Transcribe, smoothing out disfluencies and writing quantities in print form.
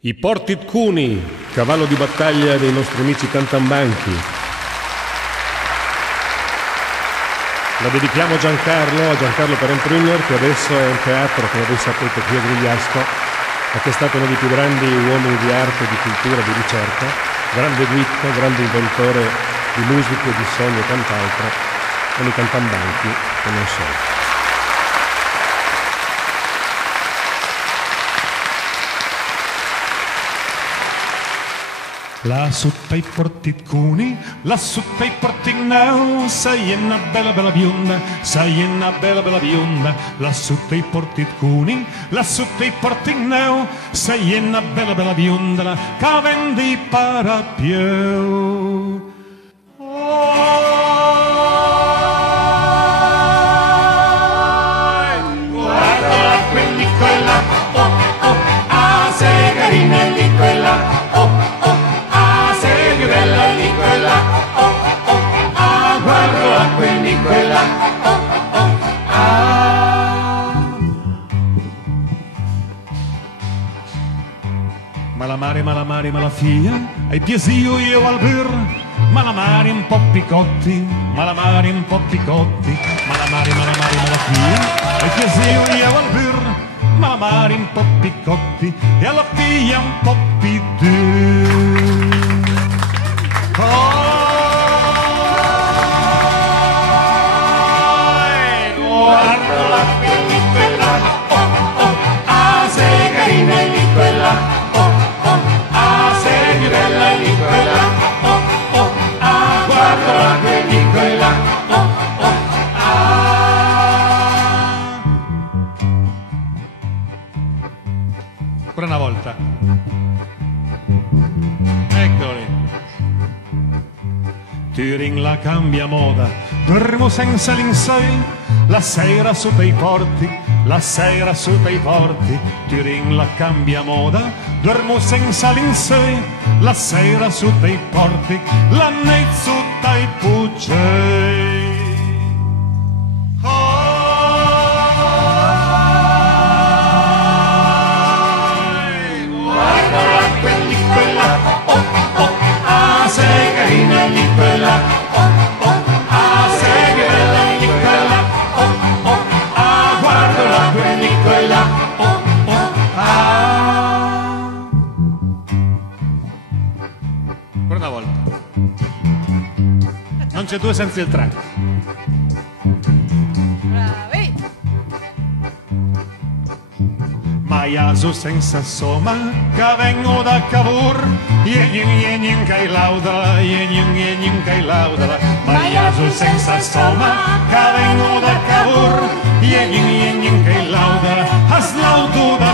I Portit Cuni, cavallo di battaglia dei nostri amici cantambanchi. La dedichiamo a Giancarlo Parent Junior, che adesso è un teatro, come voi sapete, qui a Grugliasco, ma che è stato uno dei più grandi uomini di arte, di cultura, di ricerca, grande guida, grande inventore di musiche, di sogni e quant'altro, con i cantambanchi e non solo. Lassù ai Portit Cuni, lassù ai Portit Neu, sei una bella bella bionda, sei una bella bella bionda. Lassù ai Portit Cuni, lassù ai Portit Neu, sei una bella bella bionda, che vendi para più. Guarda quelli quella, oh oh, ah sei carina lì quella. Quella, oh, oh, ah. Malamari, malafia, ai piesio io al bir, malamari un po' picotti, malamari un po' picotti, malamari, malafia, ai piesio io al bir, malamari un po' picotti, e alla figlia un po' più. Ancora una volta. Eccoli. Turing la cambia moda, dormo senza l'insei, la sera su dei porti, la sera su dei porti. Turing la cambia moda, dormo senza l'insei, la sera su dei porti, la nezzu dai puggei. Sei carina lì quella, oh oh, ah sei bella lì quella, oh oh, ah guardala lì quella, oh oh, ah. Ancora una volta. Non c'è due senza il tre. Bravi! Maiasu senza soma, che vengo da Cavour, ien kai laudala, ien kai laudala. Maiasu senza soma, che vengo da Cavour, ien kai laudala. Has laudu da